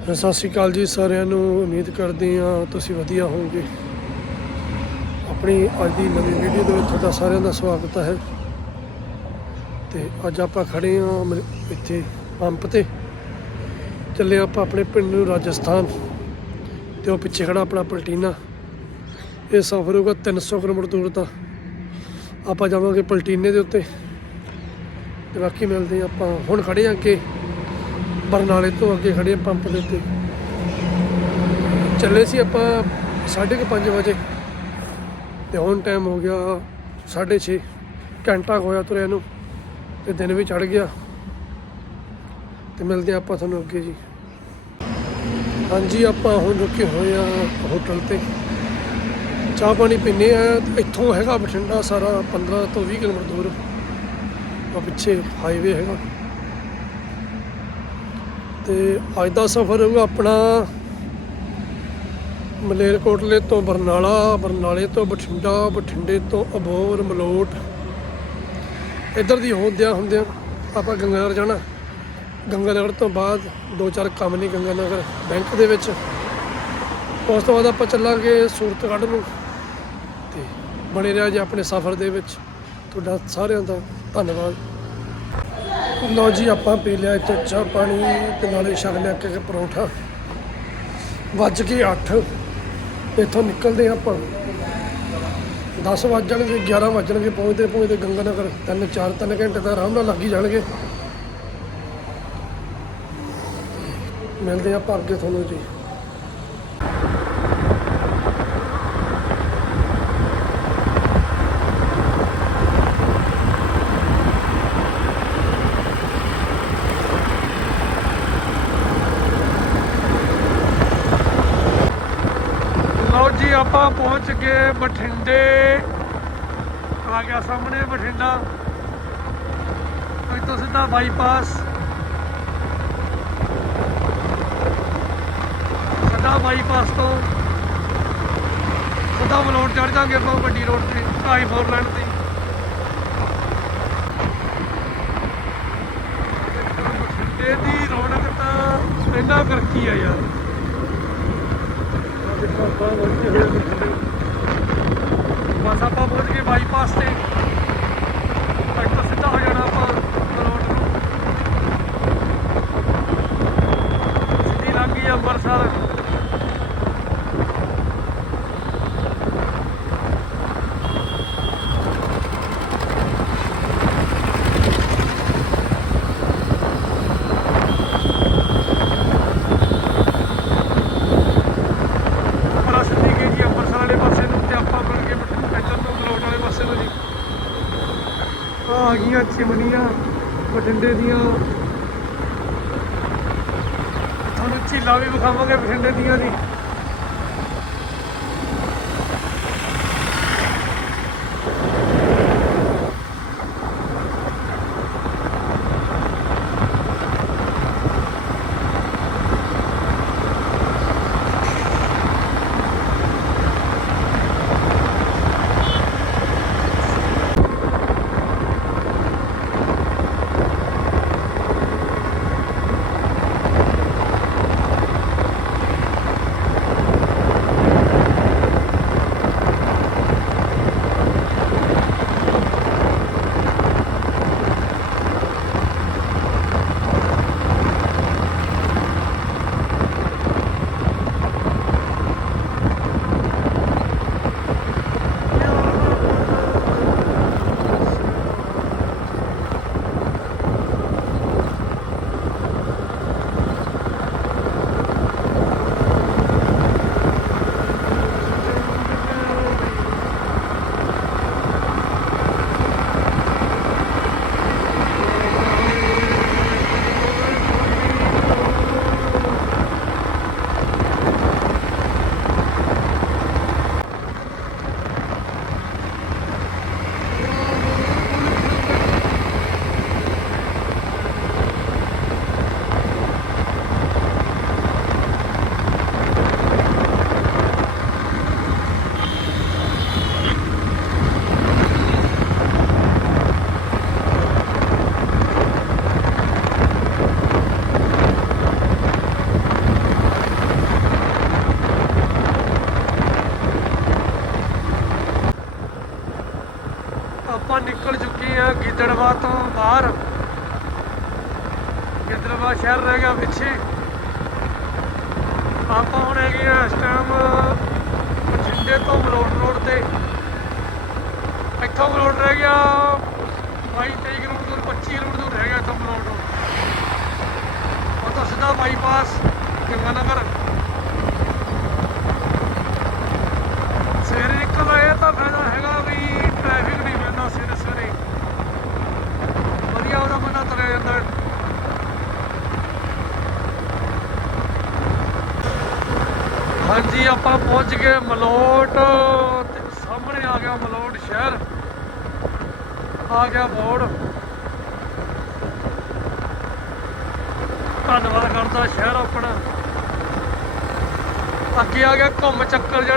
ਸਤਿ ਸ਼੍ਰੀ ਅਕਾਲ ਜੀ ਸਾਰਿਆਂ ਨੂੰ, ਉਮੀਦ ਕਰਦੇ ਹਾਂ ਤੁਸੀਂ ਵਧੀਆ ਹੋਵੋਗੇ। ਆਪਣੀ ਅੱਜ ਦੀ ਨਵੀਂ ਵੀਡੀਓ ਦੇ ਵਿੱਚ ਤੁਹਾਡਾ ਸਾਰਿਆਂ ਦਾ ਸਵਾਗਤ ਹੈ। ਤੇ ਅੱਜ ਆਪਾਂ ਖੜੇ ਹਾਂ ਮ- ਇੱਥੇ ਪੰਪ ਤੇ। ਚੱਲੇ ਆਪਾਂ ਆਪਣੇ ਪਿੰਡ ਨੂੰ, ਰਾਜਸਥਾਨ। ਤੇ ਉਹ ਪਿੱਛੇ ਖੜਾ ਆਪਣਾ ਪਲਟੀਨਾ। ਇਹ ਸਫ਼ਰ ਹੋਊਗਾ 300 ਕਿਲੋਮੀਟਰ ਦੂਰ ਦਾ ਆਪਾਂ ਜਾਵਾਂਗੇ ਪਲਟੀਨੇ ਦੇ ਉੱਤੇ। ਤੇ ਬਾਕੀ ਮਿਲਦੇ ਹਾਂ ਆਪਾਂ। ਹੁਣ ਖੜੇ ਹਾਂ ਅੱਗੇ। ਬਰਨਾਲੇ ਤੋਂ ਅੱਗੇ ਖੜੇ ਪੰਪ ਦੇ ਉੱਤੇ। ਚੱਲੇ ਸੀ ਆਪਾਂ 5:30 ਵਜੇ। ਤੇ ਹੁਣ ਟਾਈਮ ਹੋ ਗਿਆ 6:30 ਘੰਟਾ ਹੋਇਆ ਤੁਰਿਆ ਨੂੰ ਤੇ ਦਿਨ ਵੀ ਚੜ ਗਿਆ। ਤੇ ਮਿਲਦੇ ਹਾਂ ਆਪਾਂ ਤੁਹਾਨੂੰ ਅੱਗੇ ਜੀ। ਹਾਂਜੀ, ਆਪਾਂ ਹੁਣ ਰੁਕੇ ਹੋਏ ਆ ਹੋਟਲ ਤੇ। ਚਾਹ ਪਾਣੀ ਪੀਨੇ ਆ ਇੱਥੋਂ ਹੈਗਾ ਬਠਿੰਡਾ ਸਾਰਾ 15 ਤੋਂ 20 ਕਿਲੋਮੀਟਰ ਦੂਰ। ਆ ਪਿੱਛੇ ਹਾਈਵੇ ਹੈਗਾ। ਤੇ ਅੱਜ ਦਾ ਸਫ਼ਰ ਹੋਊਗਾ ਆਪਣਾ ਮਲੇਰਕੋਟਲੇ ਤੋਂ ਬਰਨਾਲਾ, ਬਰਨਾਲੇ ਤੋਂ ਬਠਿੰਡਾ, ਬਠਿੰਡੇ ਤੋਂ ਅਬੋਰ ਮਲੋਟ। ਇੱਧਰ ਦੀ ਹੁੰਦਿਆਂ ਹੁੰਦਿਆਂ ਆਪਾਂ ਗੰਗਾਨਗਰ ਜਾਣਾ। ਗੰਗਾਨਗਰ ਤੋਂ ਬਾਅਦ ਦੋ ਚਾਰ ਕੰਮ ਨੇ ਗੰਗਾਨਗਰ ਬੈਂਕ ਦੇ ਵਿੱਚ। ਉਸ ਤੋਂ ਬਾਅਦ ਆਪਾਂ ਚੱਲਾਂਗੇ ਸੂਰਤਗੜ੍ਹ ਨੂੰ। ਤੇ ਬਣੇ ਰਿਹਾ ਜੀ ਆਪਣੇ ਸਫ਼ਰ ਦੇ ਵਿੱਚ। ਤੁਹਾਡਾ ਸਾਰਿਆਂ ਦਾ ਧੰਨਵਾਦ। ਲਓ ਜੀ, ਆਪਾਂ ਪੀ ਲਿਆ ਇੱਥੇ ਚਾਹ ਪਾਣੀ ਤੇ ਨਾਲੇ ਛਕ ਲਿਆ ਕੇ ਪਰੌਂਠਾ। ਵੱਜ ਕੇ 8 ਇੱਥੋਂ ਨਿਕਲਦੇ ਹਾਂ ਆਪਾਂ। 10 ਵੱਜ ਜਾਣਗੇ 11 ਵੱਜ ਜਾਣਗੇ ਪਹੁੰਚਦੇ ਪਹੁੰਚਦੇ ਗੰਗਾਨਗਰ। ਤਿੰਨ, ਚਾਰ, ਤਿੰਨ ਘੰਟੇ ਤਾਂ ਆਰਾਮ ਨਾਲ ਲੱਗ ਹੀ ਜਾਣਗੇ। ਮਿਲਦੇ ਆਪਾਂ ਅੱਗੇ ਤੁਹਾਨੂੰ ਜੀ ਲਓ ਜੀ ਆਪਾਂ ਪਹੁੰਚ ਬਠਿੰਡੇ। ਆ ਗਿਆ ਸਾਹਮਣੇ ਬਠਿੰਡਾ। ਇੱਥੋਂ ਸਿੱਧਾ ਬਾਈਪਾਸ ਸਿੱਧਾ ਬਾਈਪਾਸ ਤੋਂ। ਸਿੱਧਾ ਮਲੋਟ ਚੜ ਜਾਾਂਗੇ ਆਪਾਂ ਵੱਡੀ ਰੋਡ ਤੇ, ਢਾਈ ਫੋਰ ਲੈਣ ਤੇ। ਬਠਿੰਡੇ ਦੀ ਰੌਣਕ ਤਾਂ ਇੰਨਾ ਕਰਕੀ ਆ ਯਾਰ। ਬਸ ਆਪਾਂ ਪਹੁੰਚ ਗਏ ਬਾਈਪਾਸ ਤੇ ਇੱਥੋਂ ਸਿੱਧਾ ਹੋ ਜਾਣਾ ਆਪਾਂ ਮਲੋਟ ਨੂੰ ਸਿੱਧੀ ਲੰਘ ਗਈ ਅੰਮ੍ਰਿਤਸਰ ਆਪਣਾ ਸਿੱਧੀ ਗਈ ਜੀ ਅੰਮ੍ਰਿਤਸਰ ਵਾਲੇ ਪਾਸੇ ਨੂੰ ਤੇ ਆਪਾਂ ਬਣ ਗਏ ਇੱਧਰ ਨੂੰ ਮਲੋਟ ਵਾਲੇ ਪਾਸੇ ਨੂੰ ਜੀ ਆਹ ਆ ਗਈਆਂ ਚਿਮਨੀਆਂ ਬਠਿੰਡੇ ਦੀਆਂ। ਤੁਹਾਨੂੰ ਝੀਲਾਂ ਵੀ ਵਿਖਾਵਾਂਗੇ ਬਠਿੰਡੇ ਦੀਆਂ ਜੀ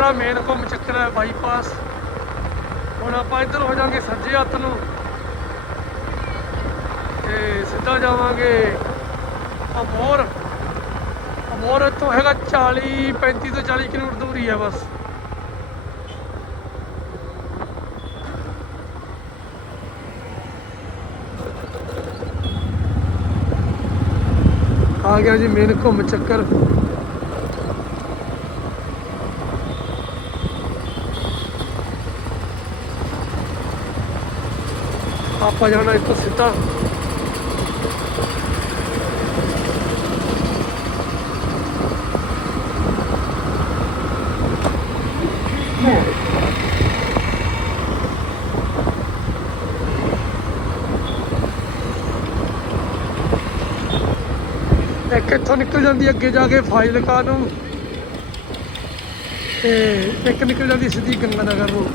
ਜਿਹੜਾ ਮੇਨ ਘੁੰਮ ਚੱਕਰ ਹੈ ਬਾਈਪਾਸ ਹੁਣ ਆਪਾਂ ਇੱਧਰ ਹੋ ਜਾਾਂਗੇ ਸੱਜੇ ਹੱਥ ਨੂੰ। ਤੇ ਸਿੱਧਾ ਜਾਵਾਂਗੇ ਅਮੋਰ। ਅਮੋਰ ਇੱਥੋਂ ਹੈਗਾ 40 35 ਤੋਂ 40 ਕਿਲੋਮੀਟਰ ਦੂਰੀ ਹੈ ਬਸ। ਆ ਗਿਆ ਜੀ ਮੇਨ ਘੁੰਮ ਚੱਕਰ। ਆਪਾਂ ਜਾਣਾ ਇੱਥੋਂ ਸਿੱਧਾ। ਇੱਕ ਇੱਥੋਂ ਨਿਕਲ ਜਾਂਦੀ ਅੱਗੇ ਜਾ ਕੇ ਫਾਜ਼ਿਲਕਾ ਨੂੰ? ਤੇ ਇੱਕ ਨਿਕਲ ਜਾਂਦੀ ਸਿੱਧੀ ਗੰਗਾ ਨਗਰ ਨੂੰ।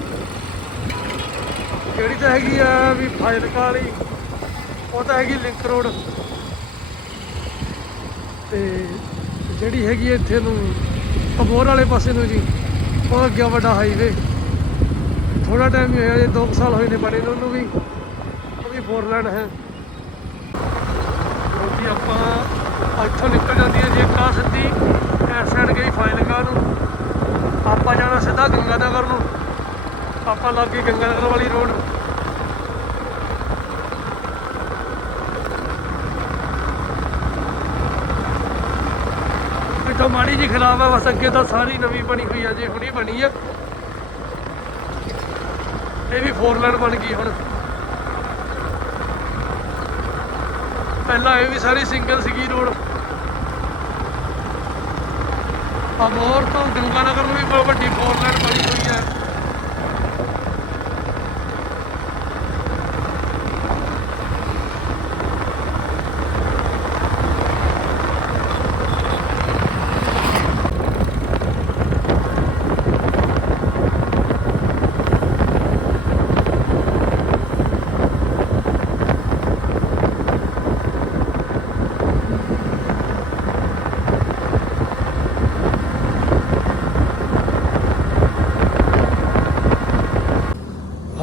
ਜਿਹੜੀ ਤਾਂ ਹੈਗੀ ਆ ਵੀ ਫਾਜ਼ਿਲਕਾ ਵਾਲੀ? ਉਹ ਤਾਂ ਹੈਗੀ ਲਿੰਕ ਰੋਡ। ਤੇ ਜਿਹੜੀ ਹੈਗੀ ਇੱਥੇ ਨੂੰ ਅਬੋਰ ਵਾਲੇ ਪਾਸੇ ਨੂੰ ਜੀ, ਉਹ ਅੱਗੇ ਵੱਡਾ ਹਾਈਵੇ ਥੋੜਾ ਟਾਈਮ ਹੀ ਹੋਇਆ ਜੇ 2 ਸਾਲ ਹੋਏ ਨੇ ਬਣੇ ਨੂੰ ਉਹਨੂੰ ਵੀ। ਉਹ ਵੀ ਫੋਰ ਲਾਈਨ ਹੈ। ਕਿਉਂਕਿ ਆਪਾਂ ਇੱਥੋਂ ਨਿਕਲ ਜਾਂਦੀ ਹੈ ਜੇ ਕਾ ਸਿੱਧੀ ਇਸ ਸਾਈਡ ਗਈ ਫਾਜ਼ਿਲਕਾ ਨੂੰ। ਆਪਾਂ ਜਾਣਾ ਸਿੱਧਾ ਗੰਗਾਨਗਰ ਨੂੰ। ਆਪਾਂ ਲੱਗ ਗਏ ਗੰਗਾਨਗਰ ਵਾਲੀ ਰੋਡ। ਇੱਥੋਂ ਮਾੜੀ ਜੀ ਖਰਾਬ ਹੈ ਬਸ ਅੱਗੇ ਤਾਂ ਸਾਰੀ ਨਵੀਂ ਬਣੀ ਹੋਈ ਆ, ਜੇ ਹੁਣੀ ਬਣੀ ਆ। ਇਹ ਵੀ ਫੋਰ ਲਾਈਨ ਬਣ ਗਈ ਹੁਣ। ਪਹਿਲਾਂ ਇਹ ਵੀ ਸਾਰੀ ਸਿੰਗਲ ਸੀਗੀ ਰੋਡ। ਅਬੋਰ ਤੋਂ ਗੰਗਾਨਗਰ ਨੂੰ ਵੀ ਬਹੁਤ ਵੱਡੀ ਫੋਰ ਲਾਈਨ ਬਣੀ ਹੋਈ ਹੈ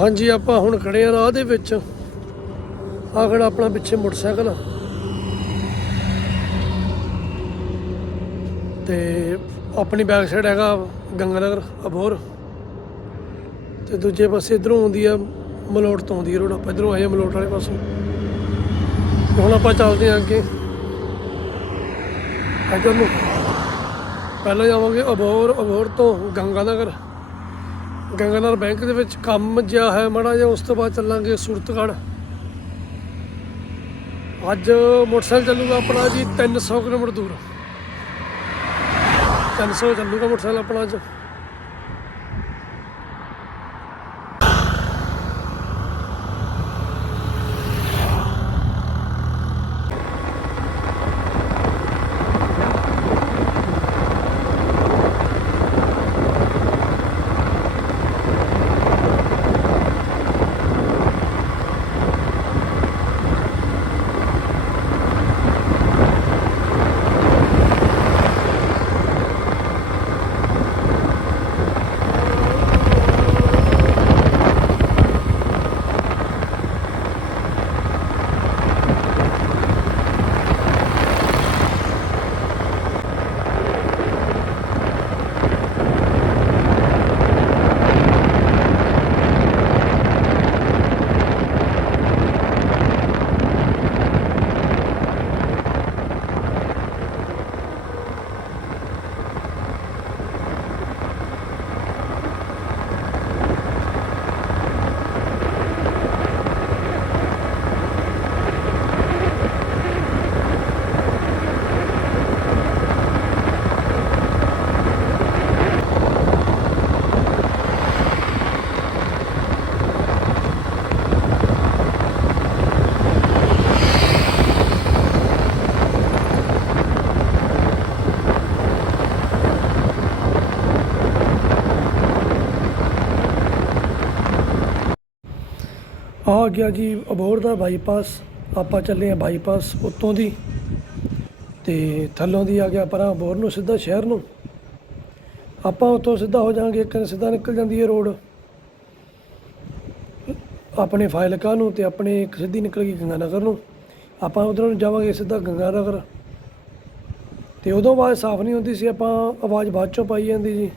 ਹਾਂਜੀ, ਆਪਾਂ ਹੁਣ ਖੜੇ ਆ ਰਾਹ ਦੇ ਵਿੱਚ। ਆਹ ਖੜਾ ਆਪਣਾ ਪਿੱਛੇ ਮੋਟਰਸਾਈਕਲ ਆ। ਤੇ ਆਪਣੀ ਬੈਕ ਸਾਈਡ ਹੈਗਾ ਗੰਗਾਨਗਰ ਅਬੋਰ ਤੇ ਦੂਜੇ ਪਾਸੇ ਇਧਰੋਂ ਆਉਂਦੀ ਆ ਮਲੋਟ ਤੋਂ ਆਉਂਦੀ ਆ ਰੋਡ। ਆਪਾਂ ਇਧਰੋਂ ਆਏ ਆ ਮਲੋਟ ਵਾਲੇ ਪਾਸੋਂ। ਹੁਣ ਆਪਾਂ ਚੱਲਦੇ ਆ ਅੱਗੇ। ਇੱਧਰ ਨੂੰ। ਪਹਿਲਾਂ ਜਾਵਾਂਗੇ ਅਬੋਰ ਅਬੋਰ ਤੋਂ ਗੰਗਾਨਗਰ। ਗੰਗਾਨਗਰ ਬੈਂਕ ਦੇ ਵਿੱਚ ਕੰਮ ਜਿਹਾ ਹੈ ਮਾੜਾ ਜਿਹਾ, ਉਸ ਤੋਂ ਬਾਅਦ ਚੱਲਾਂਗੇ ਸੁਰਤਗੜ੍ਹ। ਅੱਜ ਮੋਟਰਸਾਈਕਲ ਚੱਲੂਗਾ ਆਪਣਾ ਜੀ 300 ਕਿਲੋਮੀਟਰ ਦੂਰ। 300 ਚੱਲੂਗਾ ਮੋਟਰਸਾਈਕਲ ਆਪਣਾ ਅੱਜ। ਆ ਗਿਆ ਜੀ, ਅਬੋਹਰ ਦਾ ਬਾਈਪਾਸ ਆਪਾਂ ਚੱਲੇ ਆ ਬਾਈਪਾਸ ਉੱਤੋਂ ਦੀ ਤੇ ਥੱਲੋਂ ਦੀ ਆ ਗਿਆ ਪਰਾਂ ਅਬੋਹਰ ਨੂੰ, ਸਿੱਧਾ ਸ਼ਹਿਰ ਨੂੰ। ਆਪਾਂ ਉੱਥੋਂ ਸਿੱਧਾ ਹੋ ਜਾਾਂਗੇ ਇੱਕ ਸਿੱਧਾ ਨਿਕਲ ਜਾਂਦੀ ਹੈ ਰੋਡ। ਆਪਣੇ ਫਾਇਲਕਾ ਨੂੰ ਤੇ ਆਪਣੇ ਇੱਕ ਸਿੱਧੀ ਨਿਕਲ ਗਈ ਗੰਗਾਨਗਰ ਨੂੰ। ਆਪਾਂ ਉਧਰੋਂ ਜਾਵਾਂਗੇ ਸਿੱਧਾ ਗੰਗਾਨਗਰ। ਤੇ ਉਦੋਂ ਆਵਾਜ਼ ਸਾਫ਼ ਨਹੀਂ ਹੁੰਦੀ ਸੀ, ਆਪਾਂ ਆਵਾਜ਼ ਬਾਅਦ ਚੋਂ ਪਾਈ ਜਾਂਦੀ ਜੀ।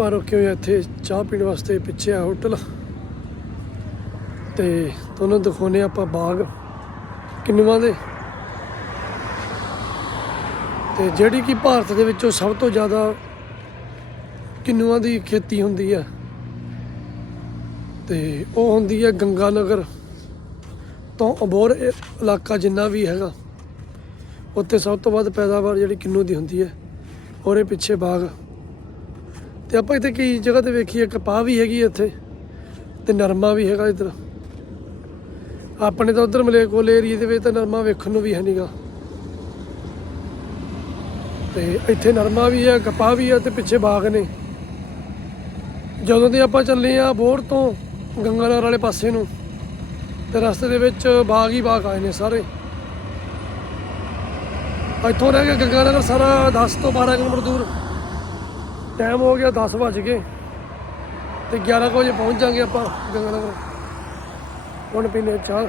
ਆਪਾਂ ਰੁਕੇ ਹੋਏ ਇੱਥੇ, ਚਾਹ ਪੀਣ ਵਾਸਤੇ ਪਿੱਛੇ ਆ ਹੋਟਲ। ਤੇ ਤੁਹਾਨੂੰ ਦਿਖਾਉਨੇ ਆਪਾਂ ਬਾਗ। ਕਿੰਨੂਆਂ ਦੇ? ਤੇ ਜਿਹੜੀ ਕਿ ਭਾਰਤ ਦੇ ਵਿੱਚੋਂ ਸਭ ਤੋਂ ਜ਼ਿਆਦਾ ਕਿੰਨੂਆਂ ਦੀ ਖੇਤੀ ਹੁੰਦੀ ਹੈ ਤੇ ਉਹ ਹੁੰਦੀ ਹੈ ਗੰਗਾ ਨਗਰ ਤੋਂ ਅਬੋਰ ਇਲਾਕਾ ਜਿੰਨਾ ਵੀ ਹੈਗਾ, ਉੱਥੇ ਸਭ ਤੋਂ ਵੱਧ ਪੈਦਾਵਾਰ ਜਿਹੜੀ ਕਿੰਨੂ ਦੀ ਹੁੰਦੀ ਹੈ ਔਰ ਪਿੱਛੇ ਬਾਗ। ਤੇ ਆਪਾਂ ਇੱਥੇ ਕਈ ਜਗ੍ਹਾ ਤੇ ਵੇਖੀਏ ਕਪਾਹ ਵੀ ਹੈਗੀ ਹੈ ਇੱਥੇ ਤੇ ਨਰਮਾ ਵੀ ਹੈਗਾ ਇੱਧਰ। ਆਪਣੇ ਤਾਂ ਉਧਰ ਮਲੇਕੋਲ ਏਰੀਏ ਦੇ ਵਿੱਚ ਤਾਂ ਨਰਮਾ ਵੇਖਣ ਨੂੰ ਵੀ ਹੈ ਨਹੀਂਗਾ ਤੇ ਇੱਥੇ ਨਰਮਾ ਵੀ ਹੈ ਕਪਾਹ ਵੀ ਹੈ ਤੇ ਪਿੱਛੇ ਬਾਗ ਨੇ। ਜਦੋਂ ਦੀ ਆਪਾਂ ਚੱਲੇ ਆ ਬੋਰ ਤੋਂ ਗੰਗਾਨਗਰ ਵਾਲੇ ਪਾਸੇ ਨੂੰ, ਤੇ ਰਸਤੇ ਦੇ ਵਿੱਚ ਬਾਗ ਹੀ ਬਾਗ ਆਏ ਨੇ ਸਾਰੇ। ਇੱਥੋਂ ਰਹਿ ਕੇ ਗੰਗਾਨਗਰ ਸਾਰਾ 10 ਤੋਂ 12 ਕਿਲੋਮੀਟਰ ਦੂਰ ਟਾਈਮ ਹੋ ਗਿਆ 10 ਵੱਜ ਗਏ ਤੇ 11 ਕੁ ਵਜੇ ਪਹੁੰਚ ਜਾਾਂਗੇ ਆਪਾਂ ਗੰਗਾਨਗਰ। ਹੁਣ ਪੀਨੇ ਚਾਹ।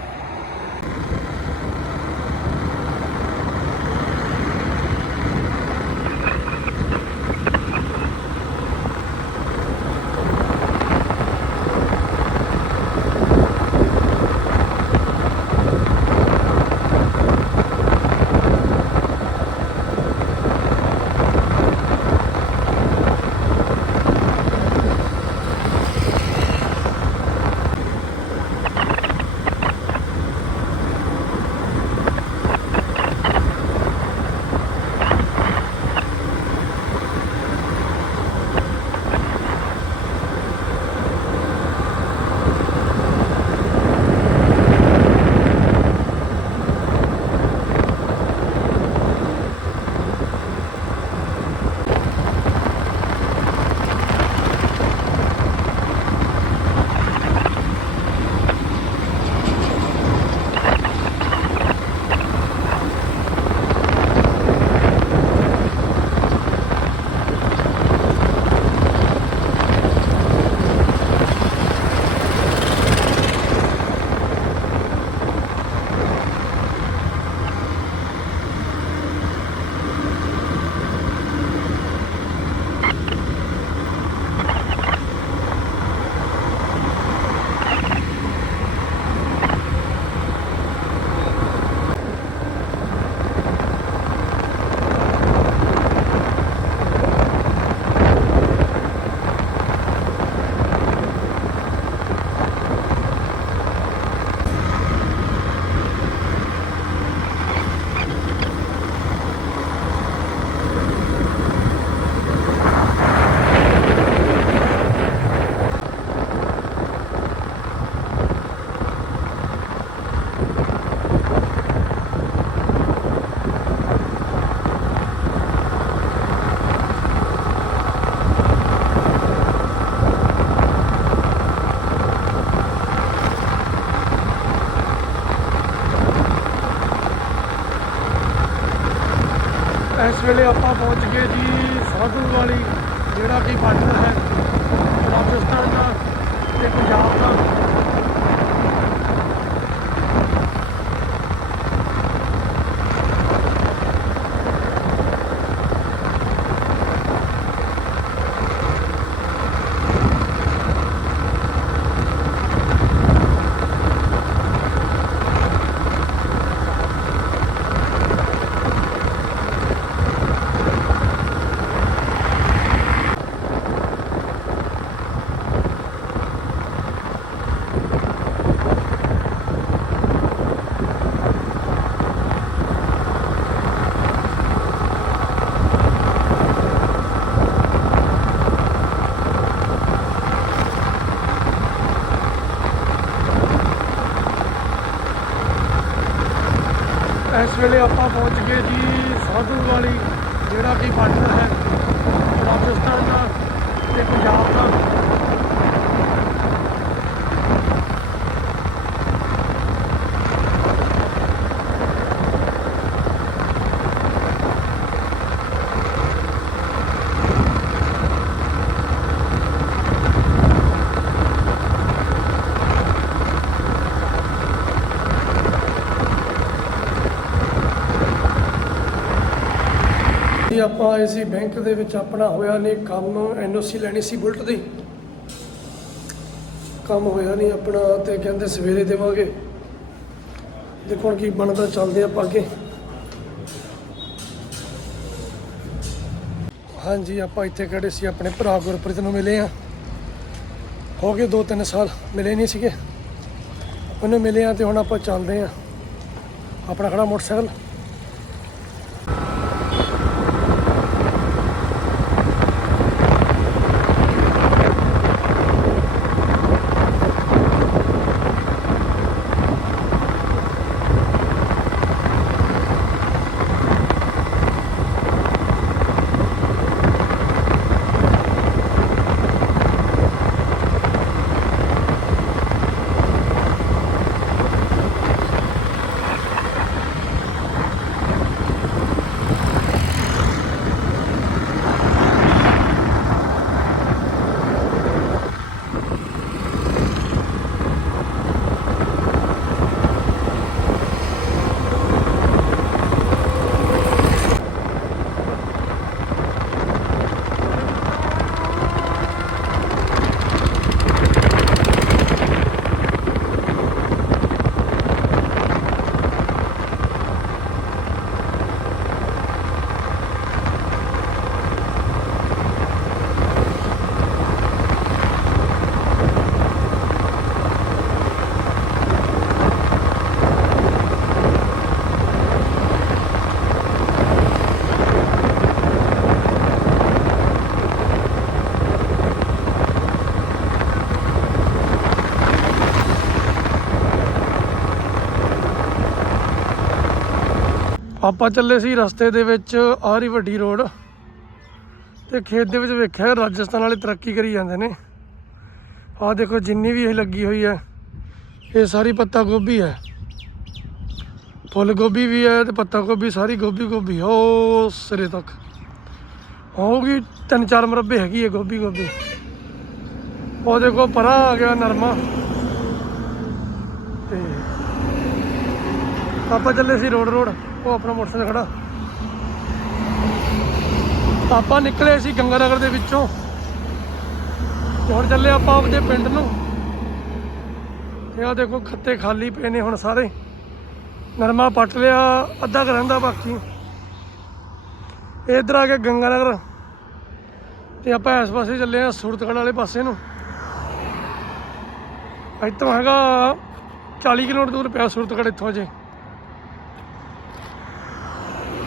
ਇਸ ਵੇਲੇ ਆਪਾਂ ਪਹੁੰਚ ਗਏ ਜੀ ਸਾਧੂ ਵਾਲੀ ਜਿਹੜਾ ਕਿ ਬਾਰਡਰ ਹੈ ਰਾਜਸਥਾਨ ਦਾ ਤੇ ਪੰਜਾਬ ਦਾ ਇਸ ਵੇਲੇ ਆਪਾਂ ਪਹੁੰਚ ਗਏ ਜੀ ਸਾਧੂ ਵਾਲੀ, ਜਿਹੜਾ ਕਿ ਬਾਰਡਰ ਹੈ ਰਾਜਸਥਾਨ ਦਾ ਤੇ ਪੰਜਾਬ ਦਾ ਇਹ ਆਪਾਂ ਆਏ ਸੀ, ਬੈਂਕ ਦੇ ਵਿੱਚ ਆਪਣਾ ਹੋਇਆ ਨਹੀਂ, ਕੰਮ ਐਨਓਸੀ ਲੈਣੀ ਸੀ ਬੁਲਟ ਦੀ। ਕੰਮ ਹੋਇਆ ਨਹੀਂ ਆਪਣਾ ਤੇ ਕਹਿੰਦੇ ਸਵੇਰੇ ਦੇਵਾਂਗੇ। ਦੇਖੋ ਹੁਣ ਕੀ ਬਣਦਾ, ਚੱਲਦੇ ਆਪਾਂ ਅੱਗੇ। ਹਾਂਜੀ, ਆਪਾਂ ਇੱਥੇ ਖੜੇ ਸੀ, ਆਪਣੇ ਭਰਾ ਗੁਰਪ੍ਰੀਤ ਨੂੰ ਮਿਲੇ ਆ ਹੋ ਗਏ 2-3 ਸਾਲ, ਮਿਲੇ ਨਹੀਂ ਸੀਗੇ। ਉਹਨੂੰ ਮਿਲੇ ਆ ਤੇ ਹੁਣ ਆਪਾਂ ਚੱਲਦੇ ਆ ਆਪਣਾ ਖੜਾ ਮੋਟਰਸਾਈਕਲ। ਆਪਾਂ ਚੱਲੇ ਸੀ ਰਸਤੇ ਦੇ ਵਿੱਚ ਆਹ ਰਹੀ ਵੱਡੀ ਰੋਡ ਤੇ ਖੇਤ ਦੇ ਵਿੱਚ ਵੇਖਿਆ ਰਾਜਸਥਾਨ ਵਾਲੇ ਤਰੱਕੀ ਕਰੀ ਜਾਂਦੇ ਨੇ। ਆਹ ਦੇਖੋ ਜਿੰਨੀ ਵੀ ਇਹ ਲੱਗੀ ਹੋਈ ਹੈ ਇਹ ਸਾਰੀ ਪੱਤਾ ਗੋਭੀ ਹੈ। ਫੁੱਲ ਗੋਭੀ ਵੀ ਹੈ ਤੇ ਪੱਤਾ ਗੋਭੀ ਸਾਰੀ ਗੋਭੀ ਗੋਭੀ ਹੈ, ਉਹ ਸਿਰੇ ਤੱਕ। ਹੋਊਗੀ ਤਿੰਨ ਚਾਰ ਮਰਬੇ ਹੈਗੀ ਹੈ ਗੋਭੀ ਗੋਭੀ। ਉਹ ਦੇਖੋ ਪਰਾਂ ਆ ਗਿਆ ਨਰਮਾ। ਤੇ ਆਪਾਂ ਚੱਲੇ ਸੀ ਰੋਡ ਰੋਡ। ਉਹ ਆਪਣਾ ਮੋਟਰਸਾਈਕਲ ਖੜਾ। ਆਪਾਂ ਨਿਕਲੇ ਸੀ ਗੰਗਾਨਗਰ ਦੇ ਵਿੱਚੋਂ। ਹੁਣ ਚੱਲੇ ਆਪਾਂ ਆਪਦੇ ਪਿੰਡ ਨੂੰ। ਤੇ ਦੇਖੋ ਖੱਤੇ ਖਾਲੀ ਪਏ ਨੇ ਹੁਣ ਸਾਰੇ। ਨਰਮਾ ਪੱਟ ਲਿਆ, ਅੱਧਾ ਕੁ ਰਹਿੰਦਾ ਬਾਕੀ। ਇਧਰ ਆ ਕੇ ਗੰਗਾਨਗਰ। ਤੇ ਆਪਾਂ ਇਸ ਪਾਸੇ ਚੱਲੇ ਆ ਸੂਰਤਗੜ੍ਹ ਵਾਲੇ ਪਾਸੇ ਨੂੰ। ਇੱਥੋਂ ਹੈਗਾ 40 ਕਿਲੋਮੀਟਰ ਦੂਰ ਪਿਆ ਸੂਰਤਗੜ੍ਹ ਇੱਥੋਂ ਅਜੇ।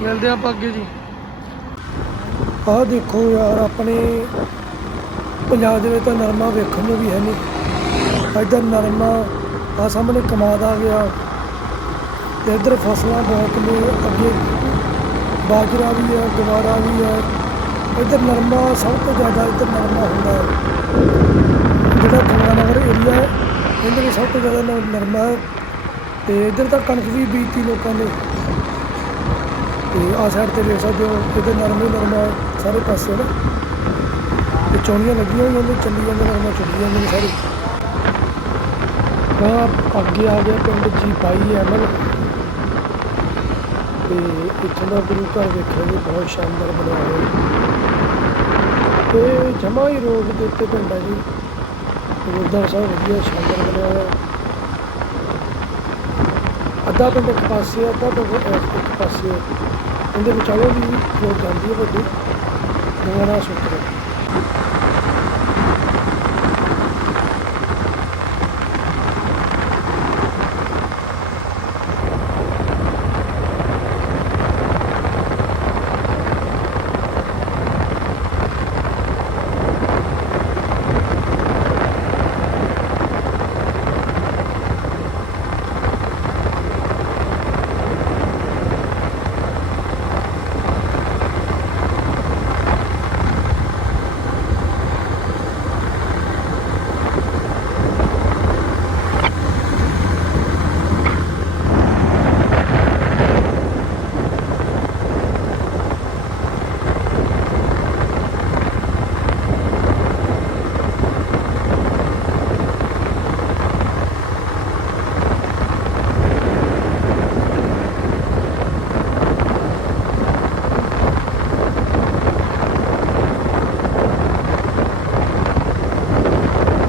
ਮਿਲਦੇ ਆਪਾਂ ਅੱਗੇ ਜੀ। ਆਹ ਦੇਖੋ ਯਾਰ, ਆਪਣੇ ਪੰਜਾਬ ਦੇ ਵਿੱਚ ਤਾਂ ਨਰਮਾ ਵੇਖਣ ਨੂੰ ਵੀ ਹੈ ਨਹੀਂ। ਇੱਧਰ ਨਰਮਾ ਆ ਸਾਹਮਣੇ ਕਮਾਦ ਆ ਗਿਆ। ਤੇ ਇੱਧਰ ਫਸਲਾਂ ਬਹੁਤ ਨੇ, ਅੱਗੇ ਬਾਜਰਾ ਵੀ ਹੈ ਗਵਾਰਾ ਵੀ ਹੈ। ਇੱਧਰ ਨਰਮਾ ਸਭ ਤੋਂ ਜ਼ਿਆਦਾ ਇੱਧਰ ਨਰਮਾ ਹੁੰਦਾ ਹੈ। ਜਿਹੜਾ ਗੰਗਾਨਗਰ ਏਰੀਆ ਹੈ, ਇਹਦੇ ਵਿੱਚ ਸਭ ਤੋਂ ਜ਼ਿਆਦਾ ਨ- ਨਰਮਾ ਹੈ। ਤੇ ਇੱਧਰ ਤਾਂ ਕਣਕ ਵੀ ਬੀਜਤੀ ਲੋਕਾਂ ਨੇ। ਤੇ ਆ ਸਾਈਡ ਤੇ ਦੇਖ ਸਕਦੇ ਹੋ ਇਹਦੇ ਨਰਮੇ ਨਰਮਾ ਸਾਰੇ ਪਾਸੇ ਨਾ। ਤੇ ਚੌਣੀਆਂ ਲੱਗੀਆਂ ਹੋਈਆਂ ਨੇ ਚੱਲੀ ਜਾਂਦੇ ਨਰਮਾ ਚੁੱਕੀ ਜਾਂਦੇ ਨੇ ਸਾਰੇ। ਆ ਅੱਗੇ ਆ ਗਿਆ ਪਿੰਡ ਜੀ ਬਾਈ ਐਮਲ ਤੇ ਇੱਥੋਂ ਦਾ ਗੁਰੂ ਘਰ ਦੇਖਿਆ ਜੀ ਬਹੁਤ ਸ਼ਾਨਦਾਰ ਬਣਾਇਆ ਹੋਇਆ। ਤੇ ਜਮਾ ਹੀ ਰੋਡ ਦੇ ਉੱਤੇ ਪਿੰਡ ਹੈ ਜੀ। ਗੁਰਦੁਆਰਾ ਸਾਹਿਬ ਵਧੀਆ, ਸ਼ਾਨਦਾਰ ਬਣਿਆ ਹੋਇਆ। ਅੱਧਾ ਪਿੰਡ ਇੱਕ ਪਾਸੇ ਅੱਧਾ ਪਿੰਡ ਇੱਕ ਪਾਸੇ ਇਹਦੇ ਵਿਚਾਲੇ ਵੀ ਜੋ ਜਾਂਦੀ ਹੈ ਵੱਡੀ ਗੰਗਾਨਾ ਸੁੱਤਰ।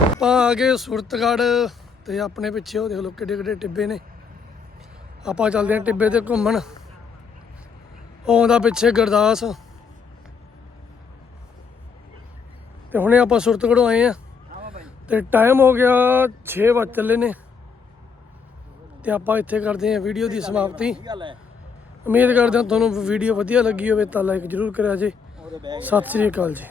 ਆਪਾਂ ਆ ਗਏ ਸੁਰਤਗੜ ਤੇ ਆਪਣੇ ਪਿੱਛੇ ਉਹ ਦੇਖ ਲਓ ਕਿੱਡੇ ਕਿੱਡੇ ਟਿੱਬੇ ਨੇ। ਆਪਾਂ ਚੱਲਦੇ ਹਾਂ ਟਿੱਬੇ ਤੇ ਘੁੰਮਣ। ਆਉਂਦਾ ਪਿੱਛੇ ਗੁਰਦਾਸ। ਤੇ ਹੁਣੇ ਆਪਾਂ ਸੁਰਤਗੜੋਂ ਆਏ ਆ ਤੇ ਟਾਈਮ ਹੋ ਗਿਆ 6 ਵਜ ਚੱਲੇ ਨੇ। ਤੇ ਆਪਾਂ ਇੱਥੇ ਕਰਦੇ ਹਾਂ ਵੀਡੀਓ ਦੀ ਸਮਾਪਤੀ। ਉਮੀਦ ਕਰਦੇ ਹਾਂ ਤੁਹਾਨੂੰ ਵੀਡੀਓ ਵਧੀਆ ਲੱਗੀ ਹੋਵੇ ਤਾਂ ਲਾਈਕ ਜਰੂਰ ਕਰਿਆ ਜੇ। ਸਤਿ ਸ੍ਰੀ ਅਕਾਲ ਜੀ।